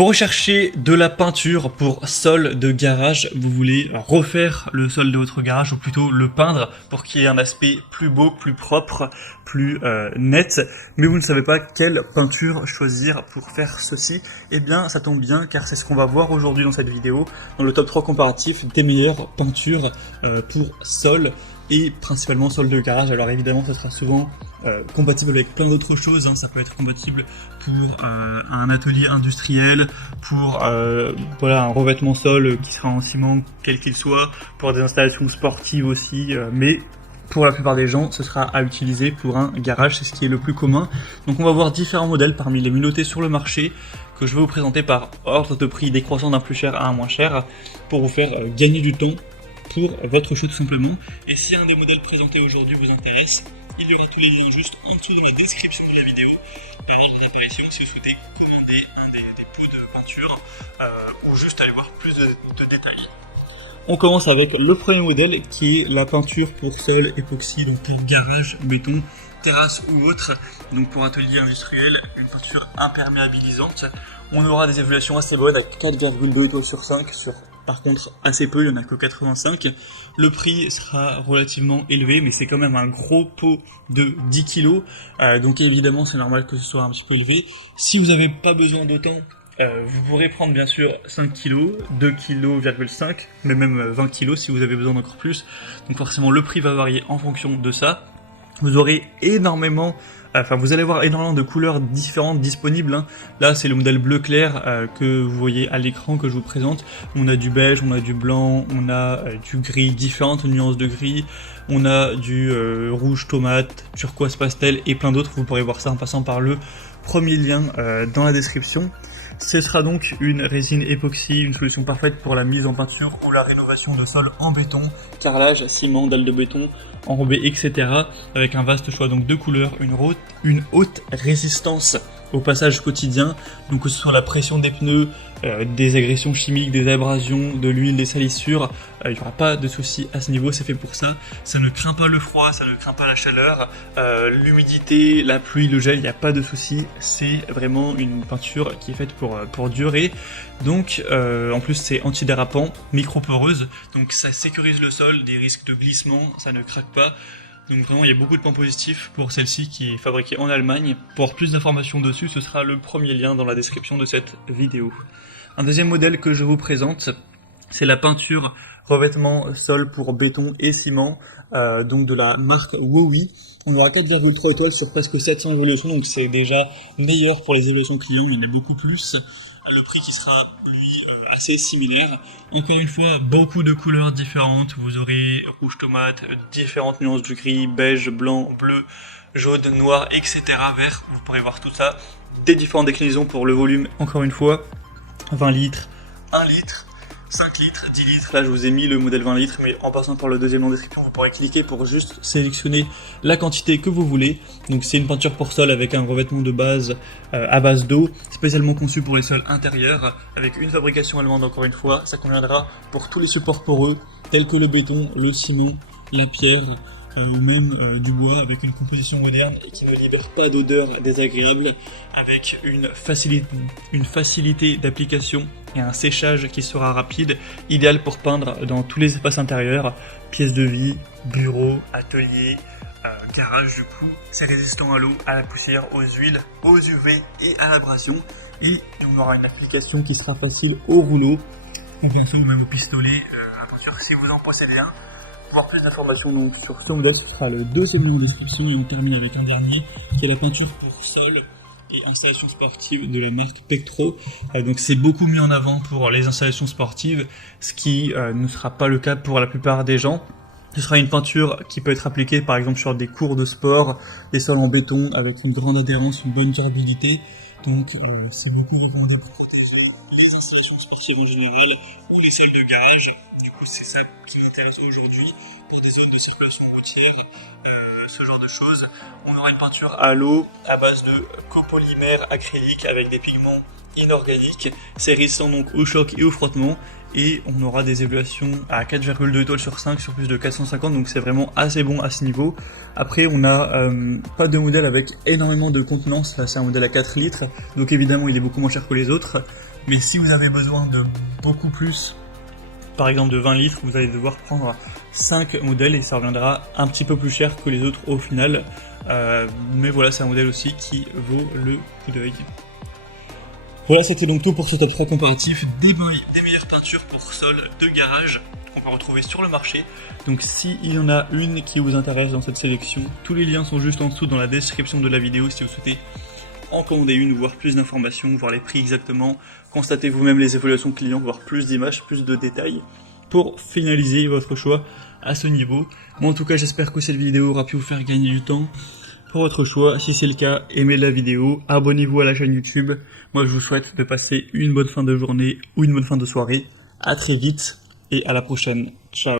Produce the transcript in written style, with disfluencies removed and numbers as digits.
Pour rechercher de la peinture pour sol de garage, vous voulez refaire le sol de votre garage ou plutôt le peindre pour qu'il ait un aspect plus beau, plus propre, plus net, mais vous ne savez pas quelle peinture choisir pour faire ceci. Eh bien ça tombe bien car c'est ce qu'on va voir aujourd'hui dans cette vidéo, dans le top 3 comparatif des meilleures peintures pour sol et principalement sol de garage. Alors évidemment ça sera souvent compatible avec plein d'autres choses, hein. Ça peut être compatible pour un atelier industriel, pour voilà, un revêtement sol qui sera en ciment quel qu'il soit, pour des installations sportives aussi, mais pour la plupart des gens, ce sera à utiliser pour un garage, c'est ce qui est le plus commun. Donc on va voir différents modèles parmi les mieux notés sur le marché que je vais vous présenter par ordre de prix décroissant d'un plus cher à un moins cher pour vous faire gagner du temps pour votre choix tout simplement. Et si un des modèles présentés aujourd'hui vous intéresse, il y aura tous les liens juste en dessous de la description de la vidéo par ordre d'apparition si vous souhaitez commander un des pots de peinture ou juste aller voir plus de détails. On commence avec le premier modèle qui est la peinture pour sol époxy, donc pour garage, béton, terrasse ou autre, donc pour atelier industriel, une peinture imperméabilisante. On aura des évaluations assez bonnes à 4,2 étoiles sur 5 sur par contre assez peu, il n'y en a que 85. Le prix sera relativement élevé, mais c'est quand même un gros pot de 10 kg, donc évidemment c'est normal que ce soit un petit peu élevé. Si vous n'avez pas besoin d'autant, vous pourrez prendre bien sûr 5 kg, 2,5 kg, mais même 20 kg si vous avez besoin d'encore plus. Donc forcément le prix va varier en fonction de ça. Vous aurez énormément, vous allez avoir énormément de couleurs différentes disponibles, hein. Là c'est le modèle bleu clair que vous voyez à l'écran que je vous présente. On a du beige, on a du blanc, on a du gris, différentes nuances de gris. On a du rouge tomate, turquoise pastel et plein d'autres. Vous pourrez voir ça en passant par le premier lien dans la description. Ce sera donc une résine époxy, une solution parfaite pour la mise en peinture ou la rénovation de sol en béton, carrelage, ciment, dalle de béton, enrobé, etc. Avec un vaste choix donc de couleurs, une haute résistance au passage quotidien, donc que ce soit la pression des pneus, des agressions chimiques, des abrasions, de l'huile, des salissures, il n'y aura pas de souci à ce niveau, c'est fait pour ça. Ça ne craint pas le froid, ça ne craint pas la chaleur, l'humidité, la pluie, le gel, il n'y a pas de souci. C'est vraiment une peinture qui est faite pour durer. Donc en plus c'est antidérapant, micro-poreuse, donc ça sécurise le sol des risques de glissement, ça ne craque pas. Donc vraiment il y a beaucoup de points positifs pour celle-ci qui est fabriquée en Allemagne. Pour avoir plus d'informations dessus, ce sera le premier lien dans la description de cette vidéo. Un deuxième modèle que je vous présente, c'est la peinture revêtement sol pour béton et ciment, donc de la marque Wowi. On aura 4,3 étoiles sur presque 700 évaluations, donc c'est déjà meilleur pour les évaluations clients, il y en a beaucoup plus. Le prix qui sera lui assez similaire. Encore une fois, beaucoup de couleurs différentes. Vous aurez rouge tomate, différentes nuances de gris, beige, blanc, bleu, jaune, noir, etc. Vert. Vous pourrez voir tout ça. Des différentes déclinaisons pour le volume. Encore une fois, 20 litres, 1 litre, 5 litres, 10 litres. Là, je vous ai mis le modèle 20 litres, mais en passant par le deuxième en description, vous pourrez cliquer pour juste sélectionner la quantité que vous voulez. Donc, c'est une peinture pour sol avec un revêtement de base à base d'eau, spécialement conçu pour les sols intérieurs, avec une fabrication allemande encore une fois. Ça conviendra pour tous les supports poreux, tels que le béton, le ciment, la pierre, ou même du bois, avec une composition moderne et qui ne libère pas d'odeur désagréable, avec une facilité d'application et un séchage qui sera rapide, idéal pour peindre dans tous les espaces intérieurs, pièces de vie, bureaux, ateliers, garage du coup. C'est résistant à l'eau, à la poussière, aux huiles, aux UV et à l'abrasion, et on aura une application qui sera facile au rouleau, ou bien sûr même au pistolet, attention si vous en possédez un. Pour avoir plus d'informations donc sur ce modèle, ce sera le deuxième lien en description, et on termine avec un dernier qui est la peinture pour sol et installations sportives de la marque Pectro. Donc c'est beaucoup mis en avant pour les installations sportives, ce qui ne sera pas le cas pour la plupart des gens. Ce sera une peinture qui peut être appliquée par exemple sur des cours de sport, des sols en béton avec une grande adhérence, une bonne durabilité. Donc c'est beaucoup recommandé pour protéger les installations sportives en général ou les salles de garage. Du coup, c'est ça qui m'intéresse aujourd'hui, pour des zones de circulation routière, ce genre de choses. On aura une peinture à l'eau à base de copolymère acrylique avec des pigments inorganiques. C'est résistant donc au choc et au frottement. Et on aura des évaluations à 4,2 étoiles sur 5 sur plus de 450, donc c'est vraiment assez bon à ce niveau. Après, on n'a pas de modèle avec énormément de contenance. Là, c'est un modèle à 4 litres, donc évidemment il est beaucoup moins cher que les autres. Mais si vous avez besoin de beaucoup plus, par exemple de 20 litres, vous allez devoir prendre 5 modèles et ça reviendra un petit peu plus cher que les autres au final. Mais voilà, c'est un modèle aussi qui vaut le coup d'œil. Voilà, c'était donc tout pour ce top 3 comparatif des meilleures peintures pour sol de garage qu'on peut retrouver sur le marché. Donc s'il y en a une qui vous intéresse dans cette sélection, tous les liens sont juste en dessous dans la description de la vidéo si vous souhaitez en commander une, voir plus d'informations, voir les prix exactement, constater vous-même les évaluations clients, voir plus d'images, plus de détails pour finaliser votre choix à ce niveau. Moi en tout cas j'espère que cette vidéo aura pu vous faire gagner du temps pour votre choix. Si c'est le cas, aimez la vidéo, abonnez-vous à la chaîne YouTube. Moi je vous souhaite de passer une bonne fin de journée ou une bonne fin de soirée. À très vite et à la prochaine. Ciao.